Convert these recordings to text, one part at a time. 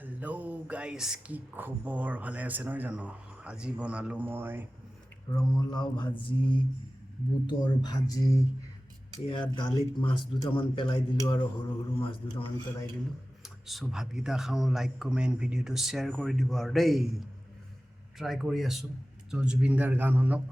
Hello' guys, কি খবৰ? ভালে আছে নহয় জানো? আজি বনালোঁ মই ৰঙালাও ভাজি, বুটৰ ভাজি, এয়া দালিত মাছ দুটামান পেলাই দিলোঁ আৰু সৰু সৰু মাছ দুটামান পেলাই দিলোঁ। চ' ভাতকেইটা খাওঁ, লাইক কমেণ্ট ভিডিঅ'টো শ্বেয়াৰ কৰি দিব আৰু দেই। ট্ৰাই কৰি আছোঁ। চ' জুবিনদাৰ গান শুনক।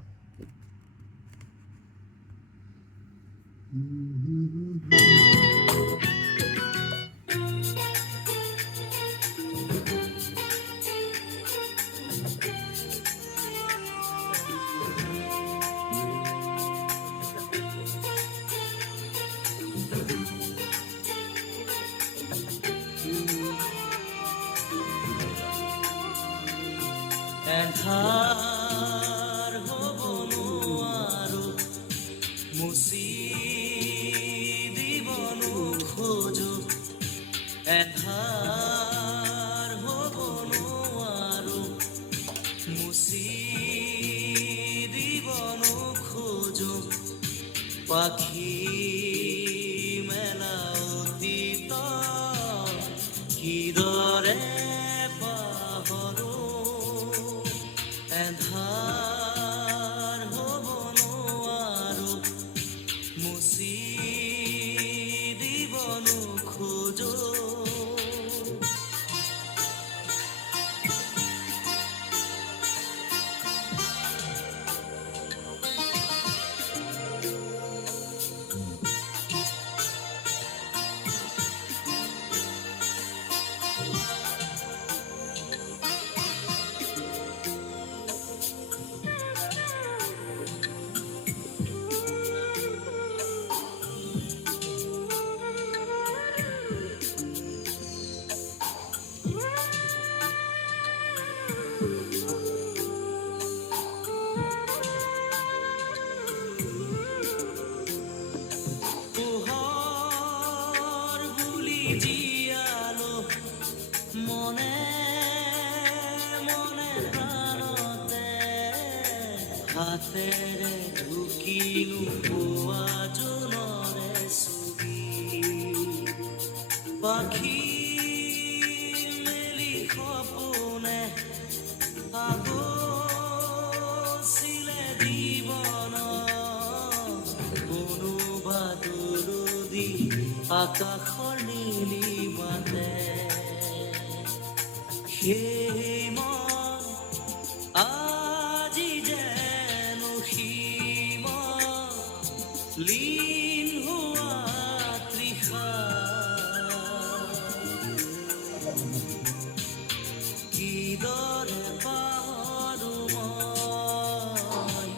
এন্ধাৰ হ'ব নোৱাৰো, মুচি দিব নোখোজো। এন্ধাৰ হ'ব নোৱাৰো, মুচি দিব নোখোজো। পাখি মেলা অতীত কিদৰে পাহৰো। এন্ধাৰ হ'ব নোৱাৰো, মুচি দিব নোখোজো। পোহৰ বুলি জীয়ালো মনে মনে প্ৰাণতে, হাতেৰে ঢুকিলো পোৱা জোনৰে ছবি। পাখি মেলি সপোনে আগছিলে জীৱন, কোনোবা দৰদী আকাশৰ নীলিমাতে। সেই মন আজি যেন সীমত লীন হোৱা তৃষা। কিদৰে পাহৰো মই,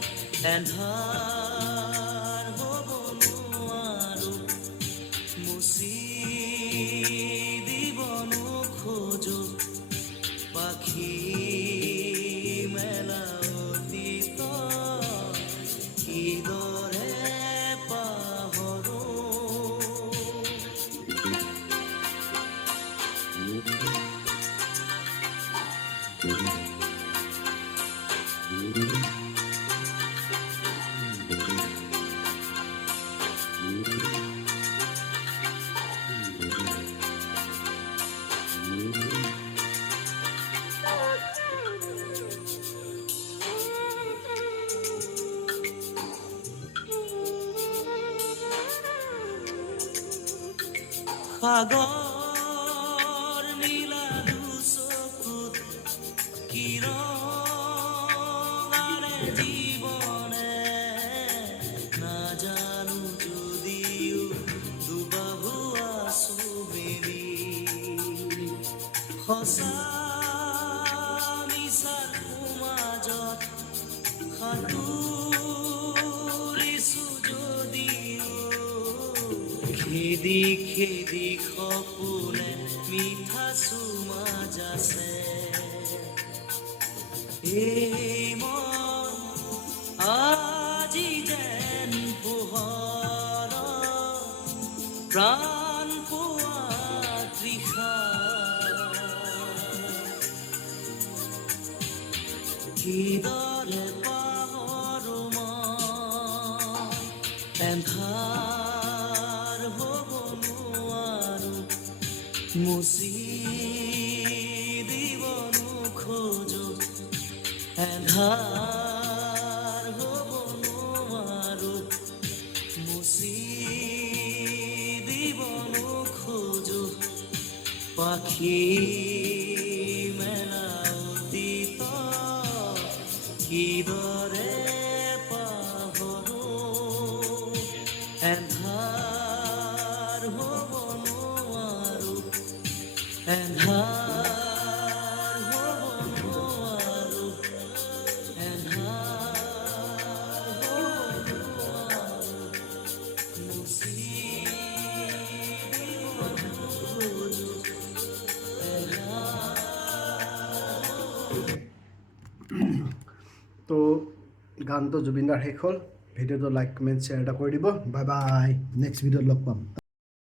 এন্ধাৰ হ'ব নোৱাৰো, মুচি দিব নোখোজো। পাখি মেলা অতীত কিদৰে পাহৰো। সাগৰ নীলা দুচকুত কিৰণাৰে জীৱনে, নাজানো যদিও দুবাহু আছো মেলি। সঁচা মিছাৰ মাজত সাঁতুৰিছো যদিও, খেদি খেদি সপোনে মিঠা চুমা যাছে। এই মন আজি যেন পোহৰ প্ৰাণ পোৱা তৃষা। কিদৰে পাহৰো মই, এন্ধাৰ হ'ব নোৱাৰো, মুচি এন্ধাৰ হ'ব নোৱাৰো মুচি দিব নোখোজো পাখি মেলা অতীত কিদৰে পাহৰো এন্ধাৰ হ'ব নোৱাৰো এন্ধাৰ হ'ব নোৱাৰো এন্ধাৰ হ'ব নোৱাৰো মুচি দিব নোখোজো তো গানটো জুবিনদাৰ শেষ হ'ল ভিডিঅ'টো লাইক কমেণ্ট শ্বেয়াৰ এটা কৰি দিব বাই বাই নেক্সট ভিডিঅ'ত লগ পাম